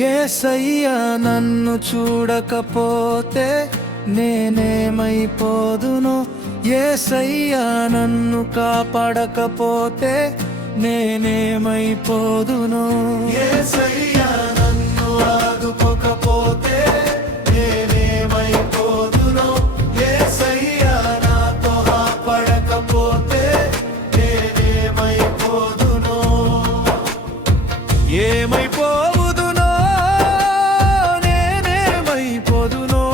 యేసయ్యా నన్ను చూడకపోతే నేనేమైపోదును, యేసయ్యా నన్ను కాపాడకపోతే నేనేమైపోదును, యేసయ్యా నన్ను ఆదుకోకపోతే నేనేమైపోదును, యేసయ్యా నాతో పడకపోతే నేనేమైపోదును. ఏమైపోవుదునో నేనేమైపోదునో,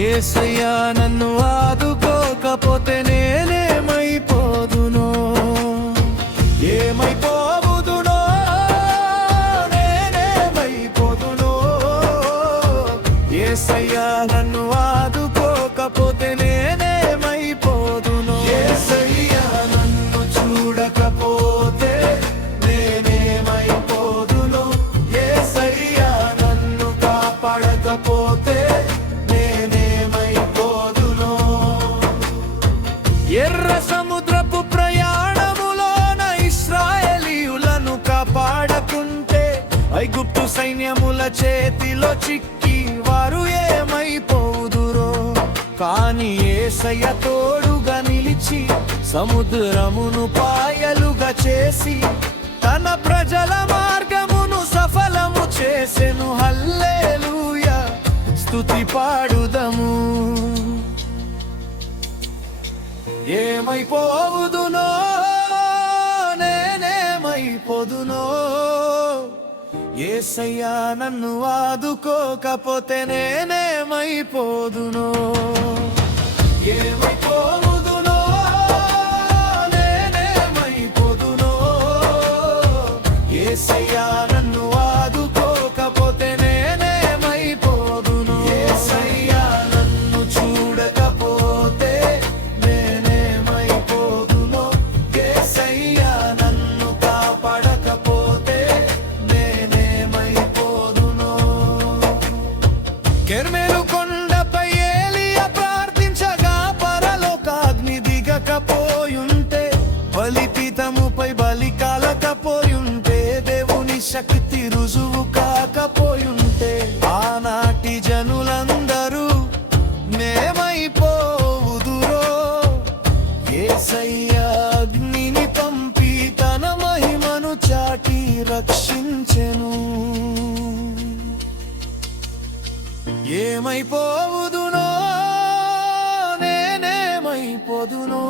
యేసయ్యా నన్ను ఆదుకోకపోతే నేనేమైపోదునో. ఏమైపోవుదునో నేనేమైపోదును, యేసయ్యా నన్ను ఆదుకోకపోతే నేనేమైపోదునో. యేసయ్యా నన్ను చూడకపోతే నేనేమైపోదును, యేసయ్యా నన్ను కాపాడకపోతే నేనేమైపోదును. ఎర్ర సముద్రపు ప్రయాణములోన ఇశ్రాయేలీయులను కాపాడకుంటే ఐగుప్తు సైన్యముల చేతిలో చిక్కి వారు ఏమైపోదురో. కాని యేసయ్య తోడుగా నిలిచి సముద్రమును పాయలుగా చేసి తన ప్రజల మార్గమును సఫలము చేసెను. హల్లెలూయా, స్తుతి పాడుదము. ఏమైపోవుదునో నేనేమైపోదునో, యేసయ్యా నన్ను ఆదుకోకపోతే నేనేమైపోదునో. ఏమైపోవుదునో నేనేమైపోదునో, యేసయ్యా నన్ను ఆదుకోకపోతే నేనేమైపోదును, యేసయ్యా నన్ను చూడకపోతే నేనేమైపోదును, యేసయ్యా నన్ను కాపాడకపోతే నేనేమైపోదును. కెర్మెలు కొండపై ఏలియా ప్రార్థించగా పరలోకాగ్ని దిగకపోయుంటే, బలిపీఠముపై బలి కాలకపోయుంటే, దేవుని శక్తి రుజువు కాకపోయుంటే, ఆనాటి జనులందరూ మేమైపోవుదురో. యేసయ్యా అగ్నిని పంపి తన మహిమను చాటి రక్షించెను. ఏమైపోవుదునో నేనేమైపోదునో,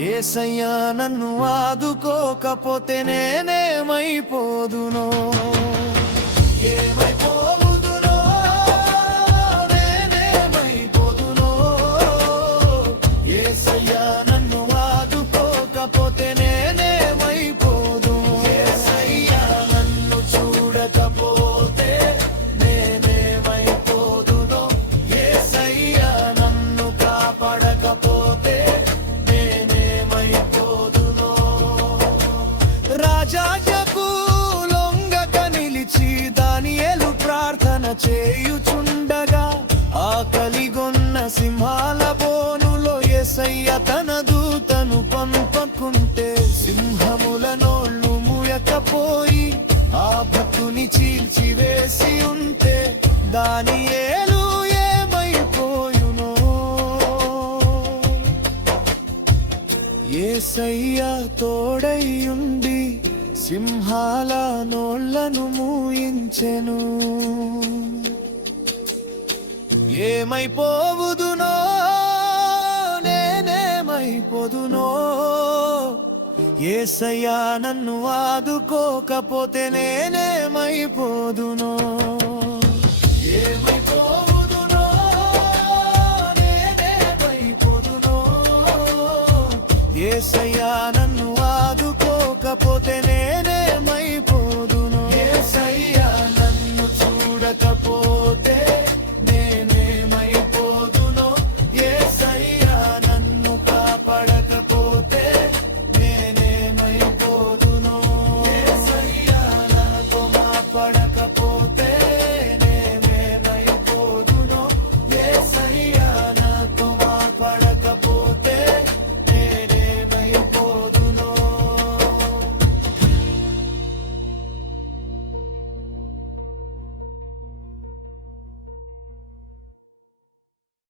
యేసయ్యా నన్ను ఆదుకోకపోతే నేనేమైపోదునో. ఏమైపోవుదునో నేనేమైపోదునో, యేసయ్యా నన్ను ఆదుకోకపోతే నేనేమైపోదును, యేసయ్యా నన్ను చూడకపోతే నేనేమైపోదును, యేసయ్యా నన్ను కాపాడకపోతే నేనేమైపోదును. రాజాజ్ఞకు లొంగక నిలిచి దానియేలు ప్రార్థన చేయుచుండగా, ఆకలిగొన్న సింహాల బోనులో యేసయ్య తన దూతను పంపకుంటే, సింహముల నోళ్ళు మూయకపోయి ఆ భక్తుని చీల్చివేసి ఉంటే, దానియేలు ఏమైపోయునో. యేసయ్య తోడైయుండి సింహాల నోళ్లను మూయించెను. ఏమైపోవుదునో నేనేమైపోదునో, యేసయ్యా నన్ను ఆదుకోకపోతే నేనేమైపోదునో. ఏమైపోవుదునో నేనేమైపోదును, యేసయ్యా